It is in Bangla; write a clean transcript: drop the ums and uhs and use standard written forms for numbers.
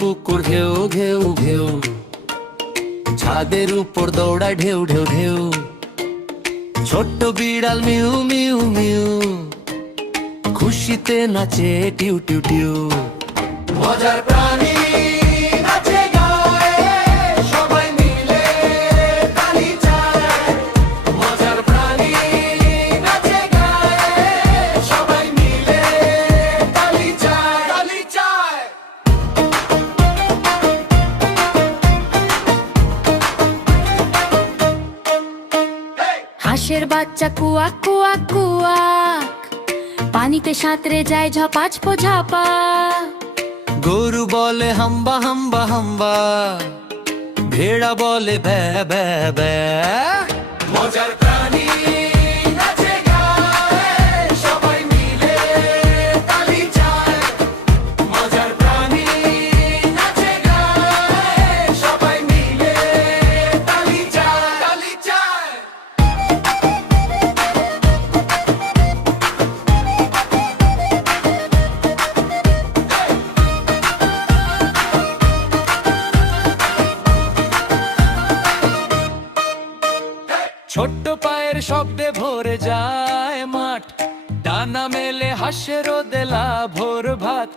পুকুর ঘেউ ঘেউ ঘেউ, ছাদের উপর দৌড়ায় ঢেউ ঢেউ ঢেউ। ছোট্ট বিড়াল মিউ মিউ মিউ, খুশিতে নাচে টিউ টিউ টিউ। মজার প্রাণী নাচে গায়, সবাই মিলে তালি চায়। মজার প্রাণী নাচে গায়, সবাই মিলে তালি চায়, তালি চায়। হাঁসের বাচ্চা কুয়াক কুয়াক কুয়াক, পানিতে সাঁতরে যায় ঝপাঝ ঝাপা। গরু বলে হাম্বা হাম্বা হাম্বা, ভেড়া বলে ব্যা ব্যা ব্যা। মজার প্রাণী নাচে গায়, সবাই মিলে তালি চায়। মজার প্রাণী নাচে গায়, সবাই মিলে তালি চায়, তালি চায়। ছোট্ট পায়ের শব্দে ভরে যায় মাঠ, ডানা মেলে হাঁসেরও দেলা ভোর ভাত।